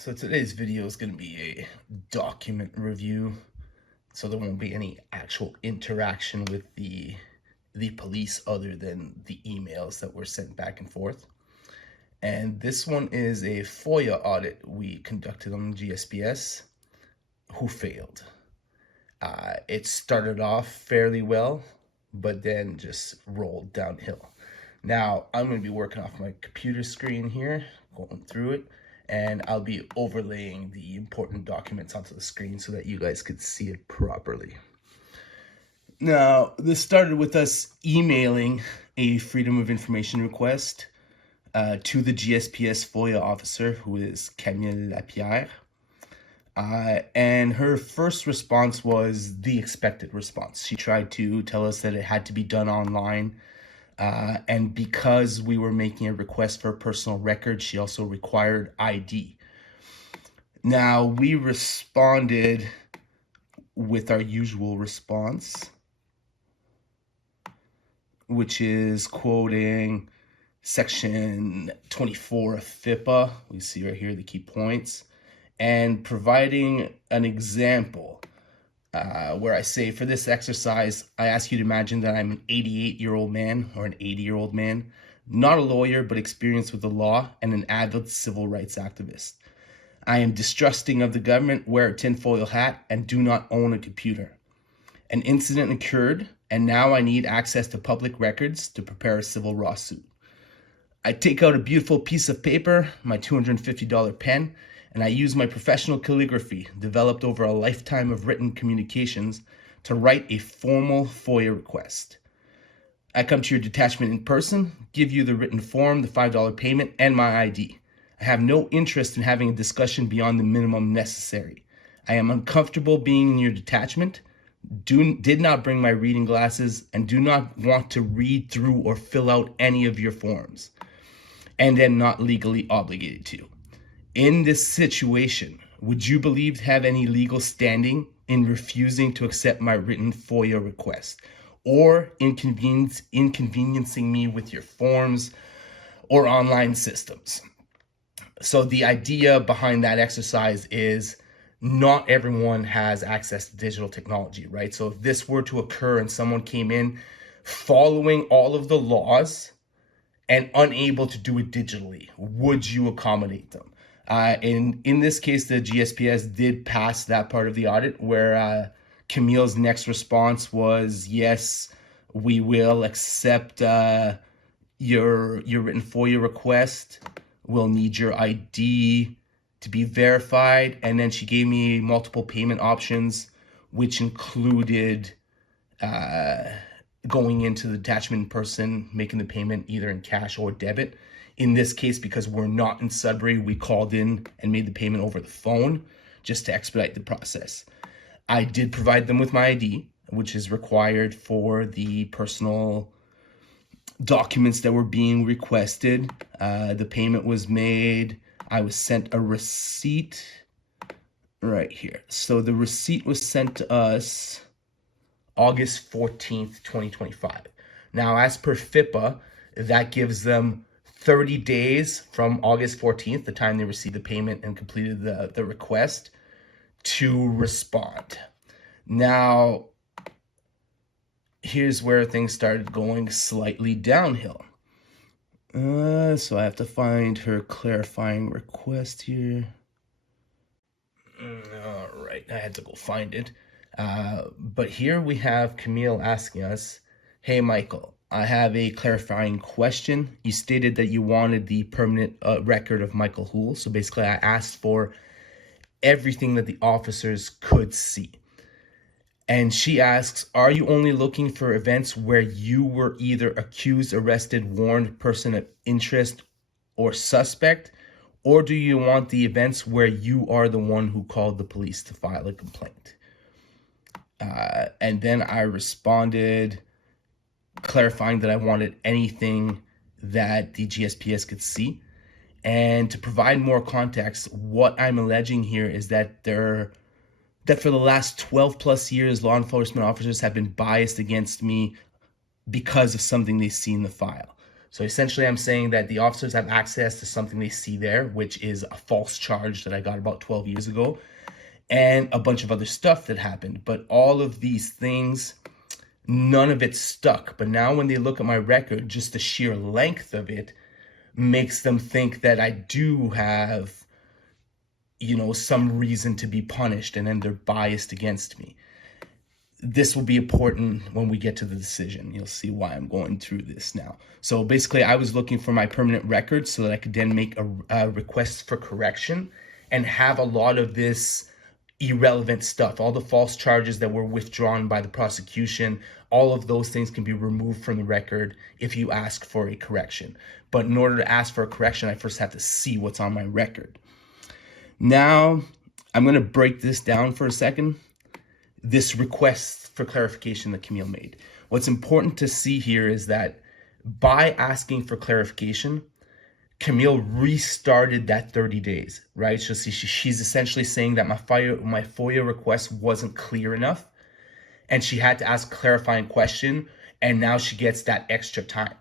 So today's video is going to be a document review, so there won't be any actual interaction with the police other than the emails that were sent back and forth. And this one is a FOIA audit we conducted on GSPS who failed. It started off fairly well, but then just rolled downhill. Now, I'm going to be working off my computer screen here, going through it, and I'll be overlaying the important documents onto the screen so that you guys could see it properly. Now, this started with us emailing a Freedom of Information request to the GSPS FOIA officer, who is Camille Lapierre. And her first response was the expected response. She tried to tell us that it had to be done online. And because we were making a request for a personal record, she also required ID. Now, we responded with our usual response, which is quoting section 24 of FIPA. We see right here the key points, and providing an example where I say, for this exercise, I ask you to imagine that I'm an 88-year-old man or an 80-year-old man, not a lawyer, but experienced with the law and an avid civil rights activist. I am distrusting of the government, wear a tinfoil hat, and do not own a computer. An incident occurred, and now I need access to public records to prepare a civil lawsuit. I take out a beautiful piece of paper, my $250 pen, and I use my professional calligraphy, developed over a lifetime of written communications, to write a formal FOIA request. I come to your detachment in person, give you the written form, the $5 payment, and my ID. I have no interest in having a discussion beyond the minimum necessary. I am uncomfortable being in your detachment, did not bring my reading glasses, and do not want to read through or fill out any of your forms, and am not legally obligated to. In this situation, would you believe to have any legal standing in refusing to accept my written FOIA request, or inconveniencing me with your forms or online systems? So the idea behind that exercise is not everyone has access to digital technology, right? So if this were to occur and someone came in following all of the laws and unable to do it digitally, would you accommodate them? In this case, the GSPS did pass that part of the audit, where Camille's next response was, yes, we will accept your written FOIA request. We'll need your ID to be verified. And then she gave me multiple payment options, which included going into the detachment in person, making the payment either in cash or debit. In this case, because we're not in Sudbury, we called in and made the payment over the phone just to expedite the process. I did provide them with my ID, which is required for the personal documents that were being requested. The payment was made. I was sent a receipt right here. So the receipt was sent to us August 14th, 2025. Now, as per FIPA, that gives them 30 days from August 14th, the time they received the payment and completed the request, to respond. Now, here's where things started going slightly downhill. So I have to find her clarifying request here. All right, I had to go find it. But here we have Camille asking us, hey, Michael, I have a clarifying question. You stated that you wanted the permanent record of Michael Houle. So basically, I asked for everything that the officers could see. And she asks, are you only looking for events where you were either accused, arrested, warned, person of interest, or suspect? Or do you want the events where you are the one who called the police to file a complaint? And then I responded, clarifying that I wanted anything that the GSPS could see. And to provide more context, what I'm alleging here is that for the last 12 plus years, law enforcement officers have been biased against me because of something they see in the file. So essentially I'm saying that the officers have access to something they see there, which is a false charge that I got about 12 years ago, and a bunch of other stuff that happened. But all of these things, none of it stuck. But now when they look at my record, just the sheer length of it makes them think that I do have, some reason to be punished, and then they're biased against me. This will be important when we get to the decision. You'll see why I'm going through this now. So basically, I was looking for my permanent record so that I could then make a request for correction and have a lot of this irrelevant stuff, all the false charges that were withdrawn by the prosecution, all of those things can be removed from the record if you ask for a correction. But in order to ask for a correction, I first have to see what's on my record. Now, I'm going to break this down for a second. This request for clarification that Camille made. What's important to see here is that by asking for clarification, Camille restarted that 30 days, right? So she's essentially saying that my FOIA request wasn't clear enough, and she had to ask a clarifying question, and now she gets that extra time.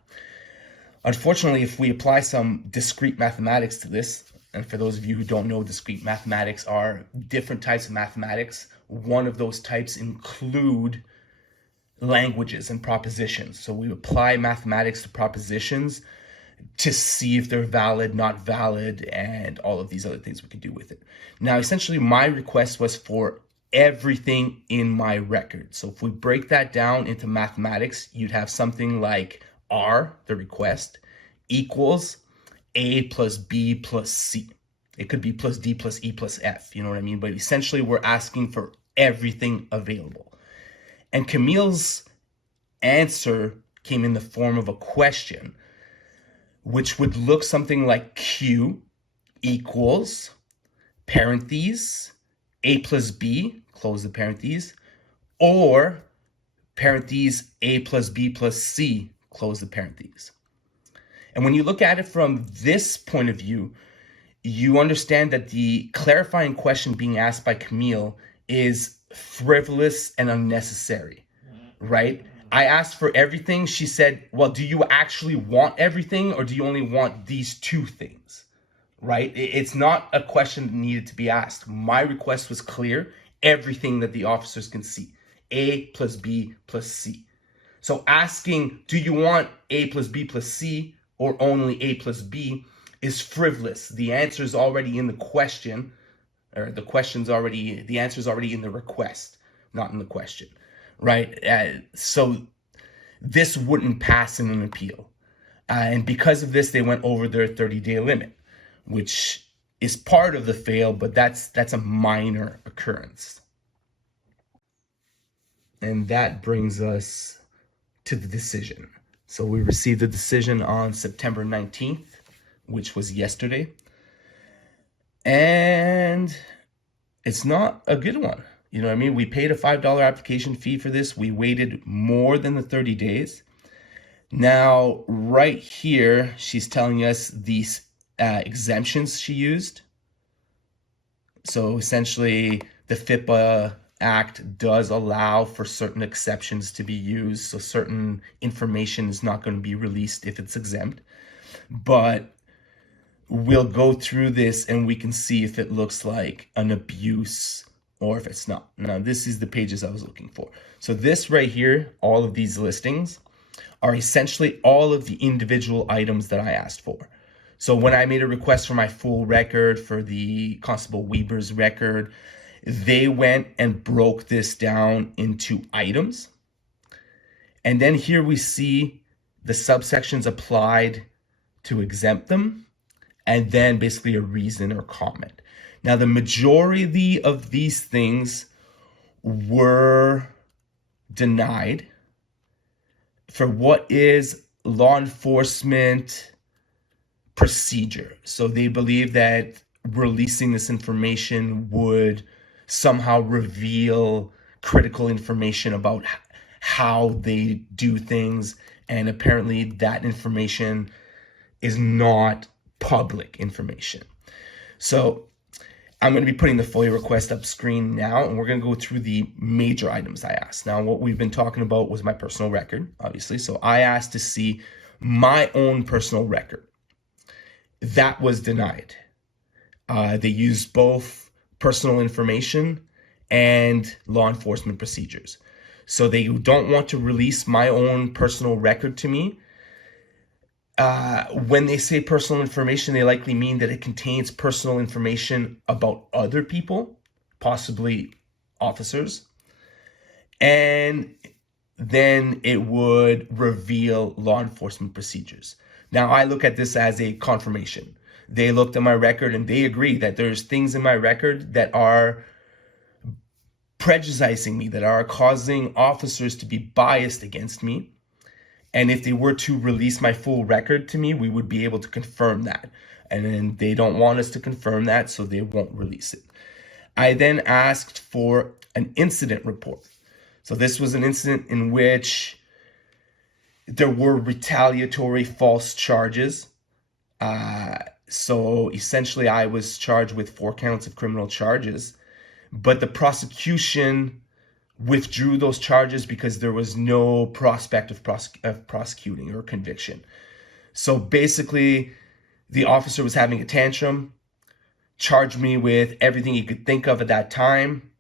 Unfortunately, if we apply some discrete mathematics to this, and for those of you who don't know, discrete mathematics are different types of mathematics. One of those types include languages and propositions. So we apply mathematics to propositions to see if they're valid, not valid, and all of these other things we can do with it. Now, essentially, my request was for everything in my record. So if we break that down into mathematics, you'd have something like R, the request, equals A plus B plus C. It could be plus D plus E plus F, you know what I mean? But essentially, we're asking for everything available. And Camille's answer came in the form of a question, which would look something like Q equals parentheses A plus B, close the parentheses, or parentheses A plus B plus C, close the parentheses. And when you look at it from this point of view, you understand that the clarifying question being asked by Camille is frivolous and unnecessary, right? I asked for everything. She said, well, do you actually want everything, or do you only want these two things, right? It's not a question that needed to be asked. My request was clear, everything that the officers can see, A plus B plus C. So asking, do you want A plus B plus C or only A plus B is frivolous. The answer is already in the question, or the answer is already in the request, not in the question, right? So this wouldn't pass in an appeal. And because of this, they went over their 30-day limit, which is part of the fail, but that's a minor occurrence. And that brings us to the decision. So we received the decision on September 19th, which was yesterday. And it's not a good one. You know what I mean? We paid a $5 application fee for this. We waited more than the 30 days. Now, right here, she's telling us these exemptions she used. So essentially, the FIPA Act does allow for certain exceptions to be used. So certain information is not going to be released if it's exempt. But we'll go through this and we can see if it looks like an abuse or if it's not. Now, this is the pages I was looking for. So this right here, all of these listings are essentially all of the individual items that I asked for. So when I made a request for my full record, for the Constable Weber's record, they went and broke this down into items. And then here we see the subsections applied to exempt them, and then basically a reason or comment. Now, the majority of these things were denied for what is law enforcement procedure. So they believe that releasing this information would somehow reveal critical information about how they do things, and apparently that information is not public information. So I'm going to be putting the FOIA request up screen now, and we're going to go through the major items I asked. Now, what we've been talking about was my personal record, obviously. So I asked to see my own personal record. That was denied. They used both personal information and law enforcement procedures. So they don't want to release my own personal record to me. When they say personal information, they likely mean that it contains personal information about other people, possibly officers. And then it would reveal law enforcement procedures. Now, I look at this as a confirmation. They looked at my record and they agree that there's things in my record that are prejudicing me, that are causing officers to be biased against me. And if they were to release my full record to me, we would be able to confirm that. And then they don't want us to confirm that, so they won't release it. I then asked for an incident report. So this was an incident in which there were retaliatory false charges. So essentially, I was charged with 4 counts of criminal charges, but the prosecution withdrew those charges because there was no prospect of prosecuting or conviction. So basically, the officer was having a tantrum, charged me with everything he could think of at that time.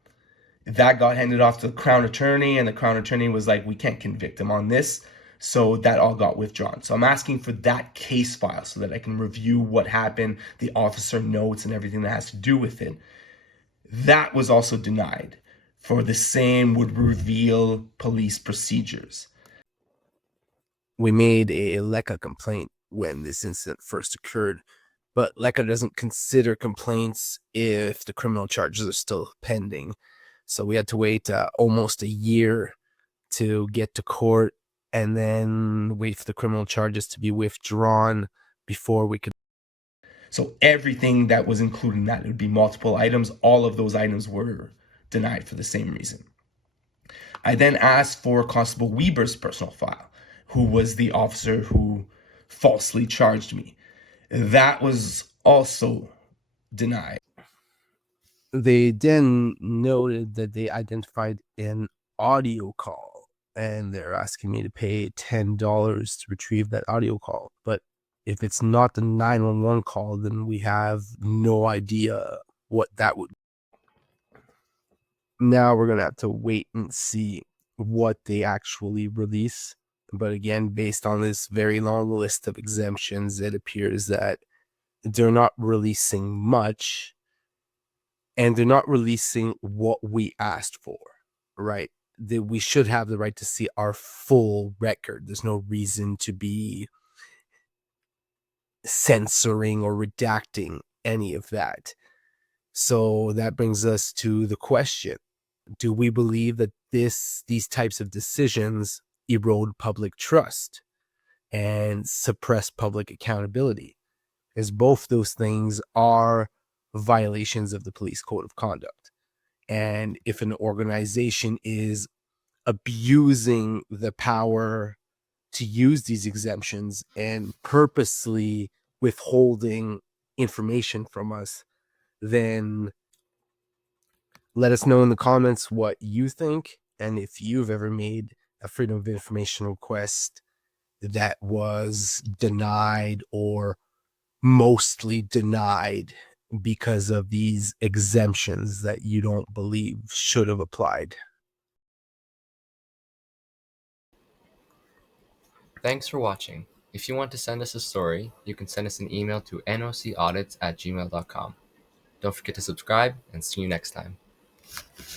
That got handed off to the Crown Attorney, and the Crown Attorney was like, we can't convict him on this. So that all got withdrawn. So I'm asking for that case file so that I can review what happened, the officer notes, and everything that has to do with it. That was also denied. For the same would reveal police procedures. We made a LECA complaint when this incident first occurred, but LECA doesn't consider complaints if the criminal charges are still pending. So we had to wait almost a year to get to court and then wait for the criminal charges to be withdrawn before we could. So everything that was included in that, it would be multiple items. All of those items were denied for the same reason. I then asked for Constable Weber's personal file, who was the officer who falsely charged me. That was also denied. They then noted that they identified an audio call, and they're asking me to pay $10 to retrieve that audio call. But if it's not the 911 call, then we have no idea what that would be. Now we're going to have to wait and see what they actually release. But again, based on this very long list of exemptions, it appears that they're not releasing much, and they're not releasing what we asked for, right? That we should have the right to see our full record. There's no reason to be censoring or redacting any of that. So that brings us to the question: do we believe that these types of decisions erode public trust and suppress public accountability? As both those things are violations of the police code of conduct. And if an organization is abusing the power to use these exemptions and purposely withholding information from us, then let us know in the comments what you think, and if you've ever made a freedom of information request that was denied or mostly denied because of these exemptions that you don't believe should have applied. Thanks for watching. If you want to send us a story, you can send us an email to nocaudits@gmail.com. Don't forget to subscribe, and see you next time.